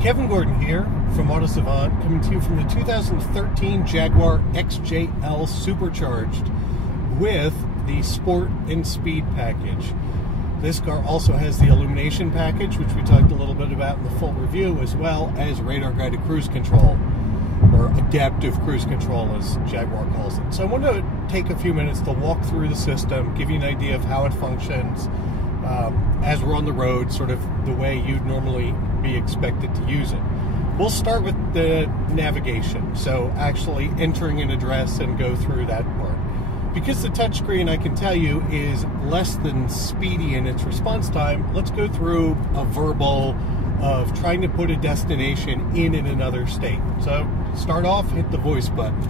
Kevin Gordon here from Autosavant, coming to you from the 2013 Jaguar XJL Supercharged with the Sport and Speed package. This car also has the illumination package, which we talked a little bit about in the full review, as well as radar-guided cruise control, or adaptive cruise control as Jaguar calls it. So I want to take a few minutes to walk through the system, give you an idea of how it functions as we're on the road, sort of the way you'd normally be expected to use it. We'll start with the navigation, so actually entering an address and go through that part. Because the touchscreen, I can tell you, is less than speedy in its response time, let's go through a verbal of trying to put a destination in another state. So start off, hit the voice button.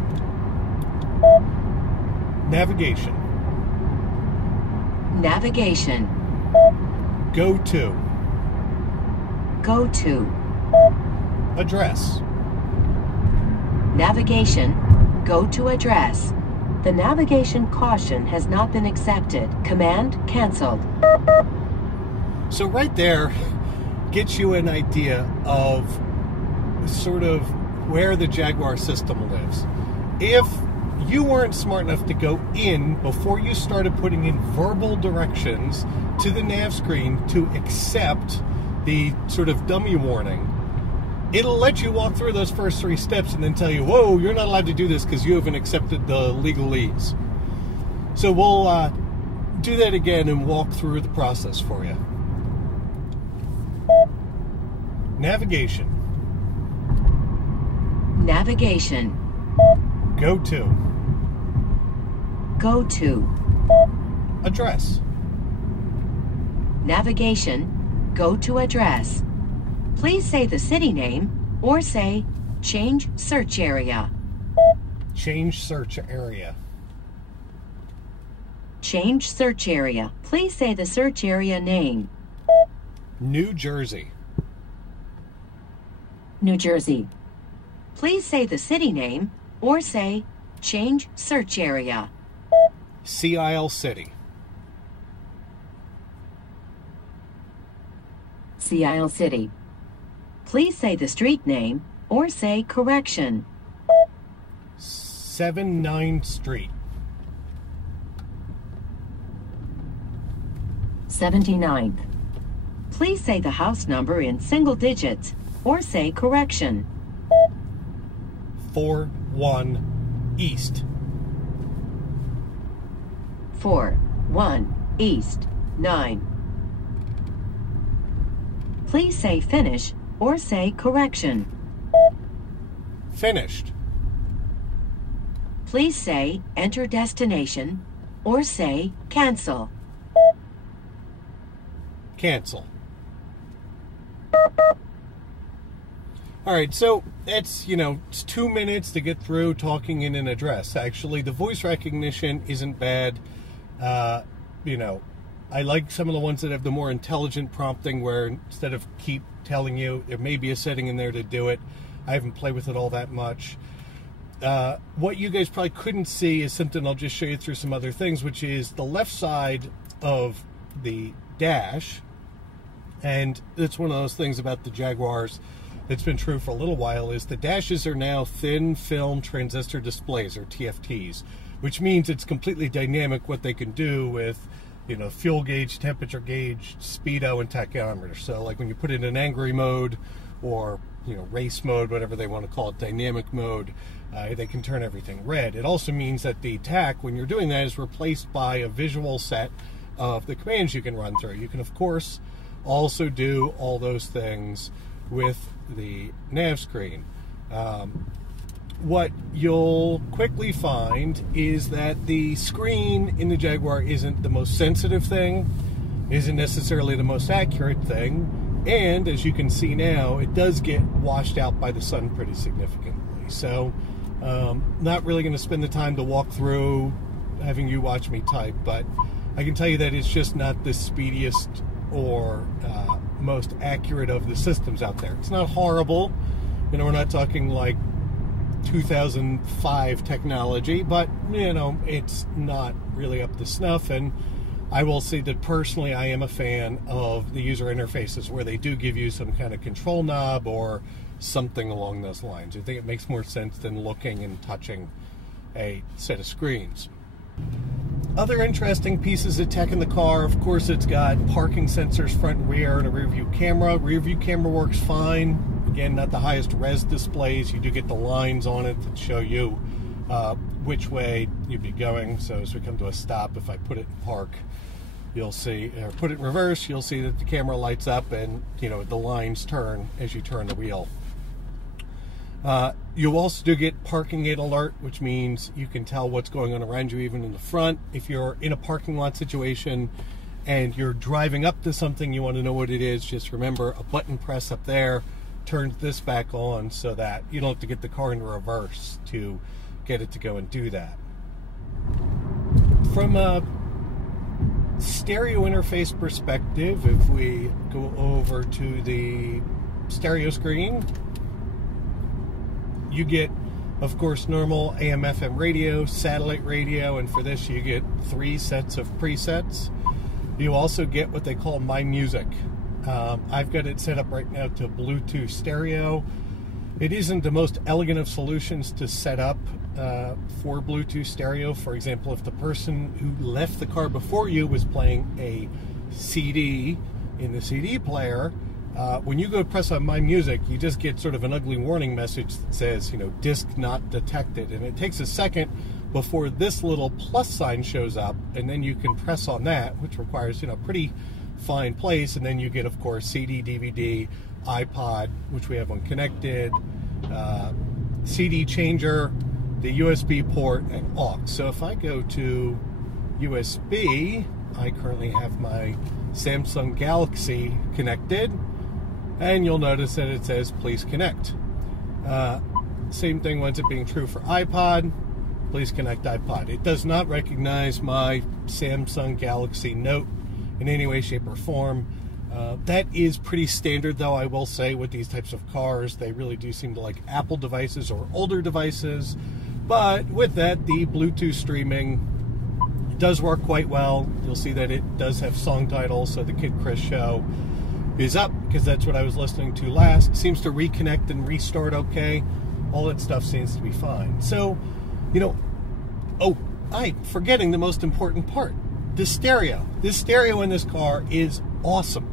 Navigation. Navigation. Go to. Go to. Address. Navigation. Go to address. The navigation caution has not been accepted. Command canceled. So right there gets you an idea of sort of where the Jaguar system lives. If you weren't smart enough to go in before you started putting in verbal directions to the nav screen to accept the sort of dummy warning, it'll let you walk through those first three steps and then tell you, whoa, you're not allowed to do this because you haven't accepted the legalese. So we'll do that again and walk through the process for you. Navigation. Navigation. Go to. Go to. Address. Navigation. Go to address. Please say the city name or say change search area. Change search area. Change search area. Please say the search area name. New Jersey. New Jersey. Please say the city name or say change search area. Sea Isle City. Sea Isle City. Please say the street name or say correction. 79th Street. 79th. Please say the house number in single digits or say correction. 41 East. 41 East 9. Please say finish or say correction. Finished. Please say enter destination or say cancel. Cancel. Alright, so it's, it's 2 minutes to get through talking in an address. Actually, the voice recognition isn't bad. I like some of the ones that have the more intelligent prompting where instead of keep telling you, there may be a setting in there to do it. I haven't played with it all that much. What you guys probably couldn't see is something I'll just show you through some other things, which is the left side of the dash. And it's one of those things about the Jaguars that's been true for a little while, is the dashes are now thin film transistor displays, or TFTs, which means it's completely dynamic what they can do with fuel gauge, temperature gauge, speedo, and tachometer. So like when you put it in angry mode or race mode, whatever they want to call it, dynamic mode, they can turn everything red. It also means that the tach, when you're doing that, is replaced by a visual set of the commands you can run through. You can of course also do all those things with the nav screen. What you'll quickly find is that the screen in the Jaguar isn't the most sensitive thing, isn't necessarily the most accurate thing, and as you can see now, it does get washed out by the sun pretty significantly. So, not really going to spend the time to walk through having you watch me type, but I can tell you that it's just not the speediest or most accurate of the systems out there. It's not horrible. We're not talking like 2005 technology, but it's not really up to snuff, and I will say that personally I am a fan of the user interfaces where they do give you some kind of control knob or something along those lines. I think it makes more sense than looking and touching a set of screens. Other interesting pieces of tech in the car, of course, it's got parking sensors front and rear and a rear view camera. Rear view camera works fine. Again, not the highest res displays. You do get the lines on it that show you which way you'd be going. So as we come to a stop, if I put it in park, you'll see, or put it in reverse, you'll see that the camera lights up and, you know, the lines turn as you turn the wheel. You also do get parking gate alert, which means you can tell what's going on around you even in the front. If you're in a parking lot situation and you're driving up to something, you want to know what it is, just remember a button press up there turns this back on so that you don't have to get the car in reverse to get it to go and do that. From a stereo interface perspective, if we go over to the stereo screen, you get, of course, normal AM FM radio, satellite radio, and for this you get 3 sets of presets. You also get what they call My Music. I've got it set up right now to Bluetooth stereo. It isn't the most elegant of solutions to set up for Bluetooth stereo. For example, if the person who left the car before you was playing a CD in the CD player, when you go press on My Music, you just get sort of an ugly warning message that says, you know, disc not detected. And it takes a second before this little plus sign shows up, and then you can press on that, which requires, you know, pretty fine place. And then you get, of course, CD, DVD, iPod, which we have on connected, CD changer, the USB port, and aux. So if I go to USB, I currently have my Samsung Galaxy connected, and you'll notice that it says please connect. Same thing winds up being true for iPod. Please connect iPod. It does not recognize my Samsung Galaxy Note in any way, shape, or form. That is pretty standard, though, I will say, with these types of cars. They really do seem to like Apple devices or older devices. But with that, the Bluetooth streaming does work quite well. You'll see that it does have song titles, so the Kid Chris show is up, because that's what I was listening to last. Seems to reconnect and restart okay. All that stuff seems to be fine. So, you know, oh, I'm forgetting the most important part. The stereo. This stereo in this car is awesome.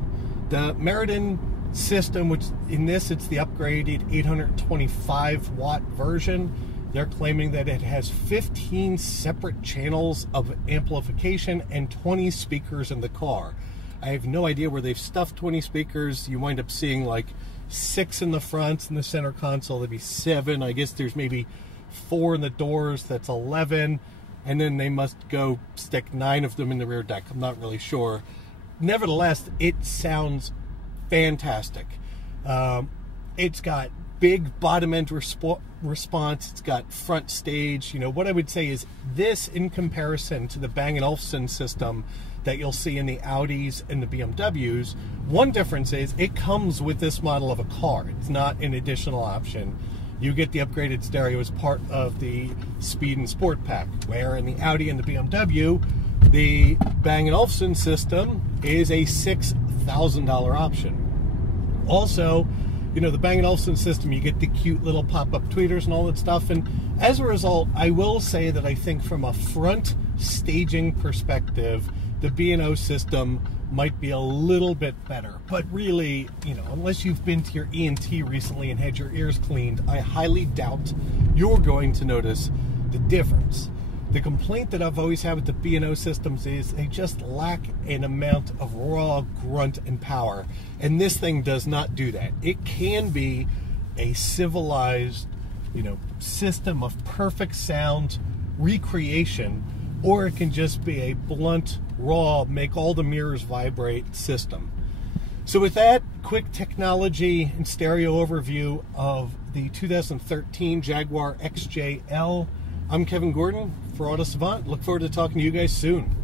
The Meridian system, which in this it's the upgraded 825 watt version, they're claiming that it has 15 separate channels of amplification and 20 speakers in the car. I have no idea where they've stuffed 20 speakers. You wind up seeing like 6 in the front, in the center console, there'd be 7. I guess there's maybe 4 in the doors, that's 11. And then they must go stick 9 of them in the rear deck. I'm not really sure. Nevertheless, it sounds fantastic. It's got big bottom end response. It's got front stage. You know, what I would say is this, in comparison to the Bang & Olufsen system that you'll see in the Audis and the BMWs, one difference is it comes with this model of a car. It's not an additional option. You get the upgraded stereo as part of the Speed and Sport pack, where in the Audi and the BMW, the Bang & Olufsen system is a $6,000 option. Also, you know, the Bang & Olufsen system, you get the cute little pop-up tweeters and all that stuff, and as a result, I will say that I think from a front staging perspective, the B&O system might be a little bit better. But really, you know, unless you've been to your ENT recently and had your ears cleaned, I highly doubt you're going to notice the difference. The complaint that I've always had with the B&O systems is they just lack an amount of raw grunt and power. And this thing does not do that. It can be a civilized, you know, system of perfect sound recreation, or it can just be a blunt, raw, make all the mirrors vibrate system. So with that quick technology and stereo overview of the 2013 Jaguar XJL, I'm Kevin Gordon for Autosavant. Look forward to talking to you guys soon.